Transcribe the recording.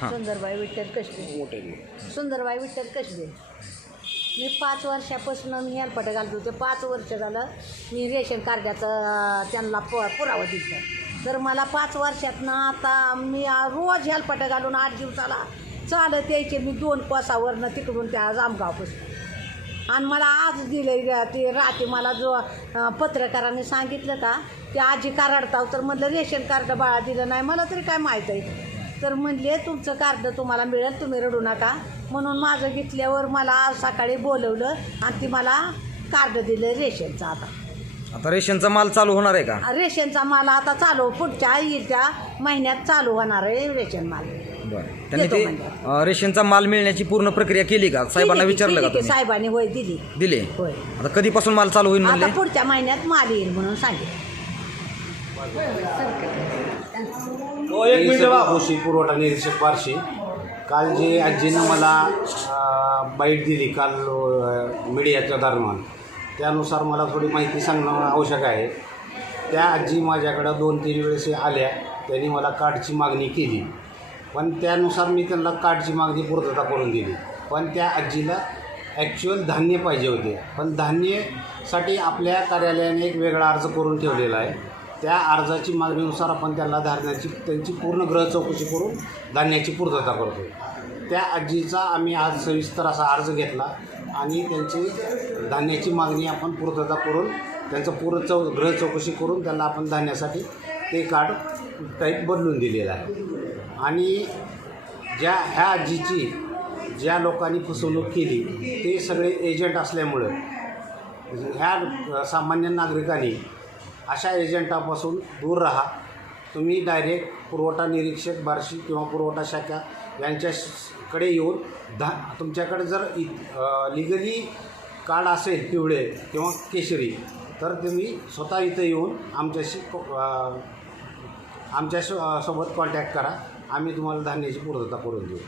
हां. सुंदरबाई विठ्ठल कशबे. सुंदरबाई विठ्ठल कशबे. मी पाच वर्षापासून मी हेलपाट घालत होते. पाच वर्ष झालं मी रेशन कार्डाचं त्यांना प पुरावा दिलं तर मला पाच वर्षातनं आता मी आ- रोज हेलपाट घालून आठ दिवसाला चालत यायचे. मी दोन कोसावरनं तिकडून त्या जामगावपासून. आणि मला आज दिले ते रात्री मला जो अं, पत्रकारांनी सांगितलं का ते आजी कराडताव तर म्हटलं रेशन कार्ड बाळा दिलं नाही. मला तरी काय माहीत आहे. तर म्हणले तुमचं कार्ड तुम्हाला मिळेल तुम्ही रडू नका. म्हणून माझं घेतल्यावर मला आज सकाळी बोलवलं आणि ती मला कार्ड दिलं रेशनचं आता. आता रेशनचा माल चालू होणार आहे का? रेशनचा माल आता चालू पुढच्या येत्या महिन्यात चालू होणार आहे रेशन माल. बरं. त्यांनी ते. अं, रेशनचा माल मिळण्याची पूर्ण प्रक्रिया केली का? साहेबांना विचारलं का की तुम्ही? साहेबांनी होय दिली. दिले. होय. आता कधीपासून माल चालू होईल म्हणले? आता पुढच्या महिन्यात माल येईल म्हणून सांगितलं. मी सगळं कृषी पुरवठा निरीक्षक बार्शी काल जे आजीनं मला बाईट दिली काल मीडियाच्या दरम्यान. त्यानुसार मला थोडी माहिती सांगणं आवश्यक आहे. त्या आजी माझ्याकडं दोन तीन वेळेस आल्या. त्यांनी मला कार्डची मागणी केली. पण त्यानुसार मी त्यांना कार्डची मागणी पूर्तता करून दिली. पण त्या आजीला ॲक्च्युअल धान्य पाहिजे होते. पण धान्यासाठी आपल्या कार्यालयाने एक वेगळा अर्ज करून ठेवलेला आहे. त्या अर्जाची मागणीनुसार आपण त्यांना धारण्याची त्यांची पूर्ण ग्रह चौकशी करून धान्याची पूर्तता करतो त्या आजीचा आम्ही आज सविस्तर असा अर्ज घेतला आणि त्यांची धान्याची मागणी आपण पूर्तता करून त्यांचं पूर्ण चौ ग्रह चौकशी करून त्यांना आपण धान्यासाठी ते कार्ड टाईप बदलून दिलेलं आहे. आणि ज्या ह्या आजीची ज्या लोकांनी फसवणूक केली ते सगळे एजंट असल्यामुळं ह्या सामान्य नागरिकांनी अशा एजंटापासून दूर राहा. तुम्ही डायरेक्ट पुरवठा निरीक्षक बार्शी किंवा पुरवठा शाखा यांच्याकडे येऊन धा तुमच्याकडे जर इ लिगली कार्ड असेल पिवळे किंवा केशरी तर तुम्ही स्वतः इथं येऊन आमच्याशी आमच्यासोबत कॉन्टॅक्ट करा. आम्ही तुम्हाला धान्याची पूर्तता करून देऊ.